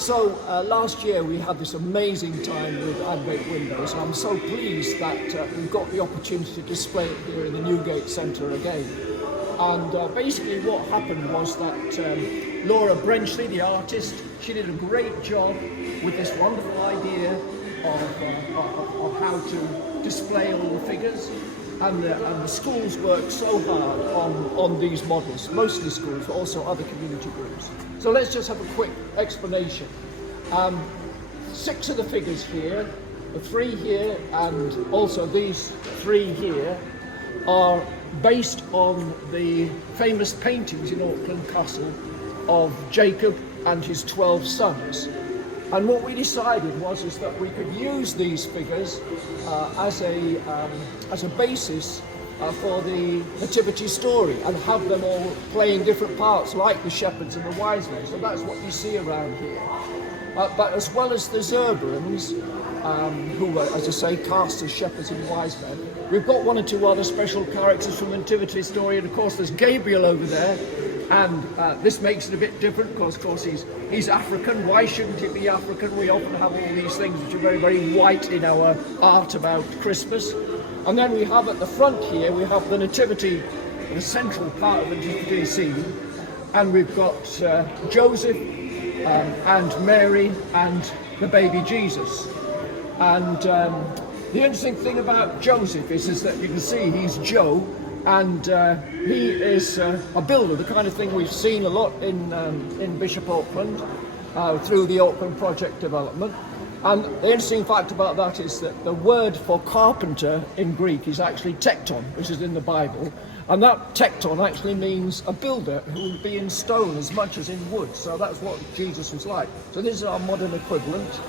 So last year we had this amazing time with Advent windows. I'm so pleased that we've got the opportunity to display it here in the Newgate Centre again. And basically what happened was that Laura Brenchley, the artist, she did a great job with this wonderful idea of how to display all the figures. And the schools work so hard on these models, mostly schools, but also other community groups. So let's just have a quick explanation. 6 of the figures here, the 3 here, and also these 3 here, are based on the famous paintings in Auckland Castle of Jacob and his 12 sons. And what we decided is that we could use these figures as a basis for the nativity story and have them all playing different parts, like the shepherds and the wise men. So that's what you see around here. But as well as the Zerberans, who were, as I say, cast as shepherds and wise men, we've got 1 or 2 other special characters from the nativity story. And of course there's Gabriel over there. And this makes it a bit different because, of course, he's African. Why shouldn't it be African? We often have all these things which are very, very white in our art about Christmas. And then we have at the front here, we have the nativity, the central part of the nativity scene. And we've got Joseph and Mary and the baby Jesus. And the interesting thing about Joseph is that you can see he's Joe. And he is a builder, the kind of thing we've seen a lot in Bishop Auckland through the Auckland project development. And the interesting fact about that is that the word for carpenter in Greek is actually tekton, which is in the Bible. And that tekton actually means a builder who would be in stone as much as in wood. So that's what Jesus was like. So this is our modern equivalent.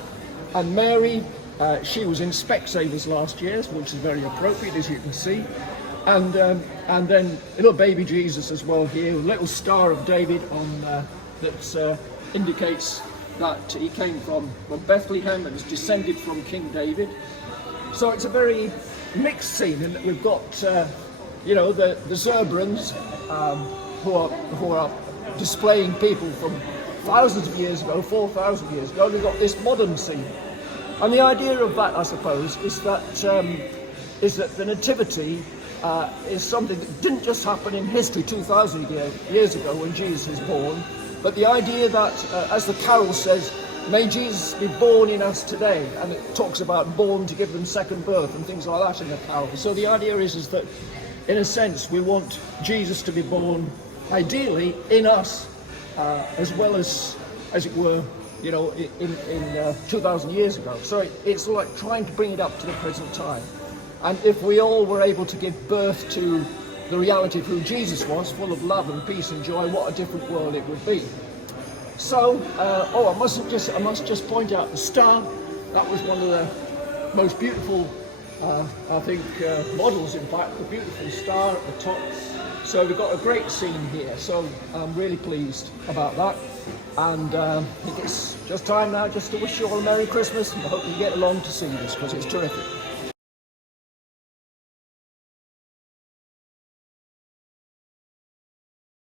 And Mary, she was in Specsavers last year, which is very appropriate, as you can see. And then little baby Jesus as well here, a little Star of David on that indicates that he came from Bethlehem and is descended from King David. So it's a very mixed scene in that we've got the Zerberans who are displaying people from thousands of years ago, 4,000 years ago. We've got this modern scene, and the idea of that, I suppose, is that the nativity is something that didn't just happen in history 2,000 years ago when Jesus was born, but the idea that, as the carol says, may Jesus be born in us today, and it talks about born to give them second birth and things like that in the carol. So the idea is that, in a sense, we want Jesus to be born, ideally, in us, as well as it were, in 2,000 years ago. So it's like trying to bring it up to the present time. And if we all were able to give birth to the reality of who Jesus was, full of love and peace and joy, what a different world it would be. So, I must just point out the star. That was one of the most beautiful, models, in fact, the beautiful star at the top. So we've got a great scene here. So I'm really pleased about that. And I think it's just time now just to wish you all a Merry Christmas, and I hope you get along to see this because it's terrific.